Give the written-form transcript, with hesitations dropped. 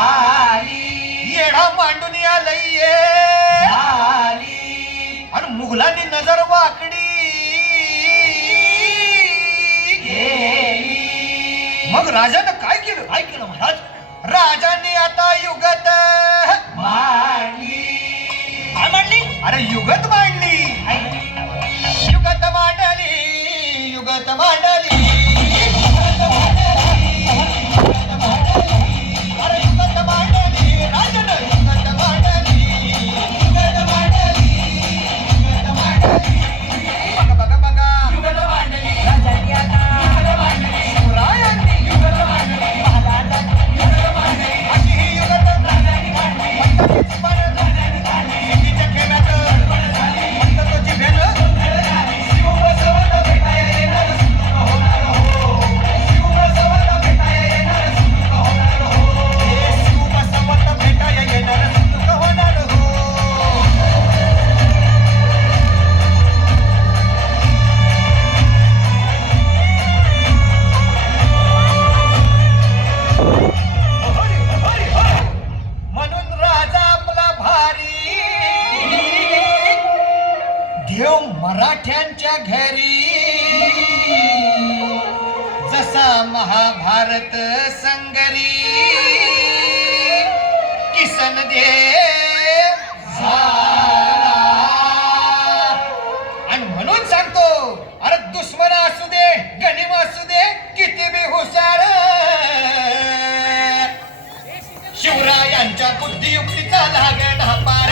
झाली येडा मांडून आलंय झाली आणि मुघलांनी नजर वाकडी गेली मग राजानं काय केलं महाराज राजांनी आता युगत मांडली काय मांडली अरे युगत मांडली युगत मांडली युगत मांडली अरे युगत मांडली राजानं युगत मांडली युगत मांडली युगत मांडली बघा बघा बघा युगत मांडली राजांनी आता युगत मांडली शिवरायांनी युगत मांडली महाराजांनी युगत मांडली अशी ही युगत राजांनी मांडली पंढरीची पानं राजांनी काढली सिद्धीच्या खेळात गडबड झाली पंढरीची भेनं गोंधळ झाली शिवबसवत भेटाया येणार सुख होणार हो शिवबसवत भेटाया येणार सुख होणार हो हे शिवबसवत भेटाया येणार सुख होणार हो हरी, हरी, हरी. म्हणून राजा आपला भारी देव मराठ्यांच्या घरी जसा महाभारत संगरी किसन देव झाला आणि म्हणून सांगतो अरे दुश्मन असू दे गनिम असू दे किती बी हुशार शिवरायांच्या बुद्धियुक्तीचा लागण पार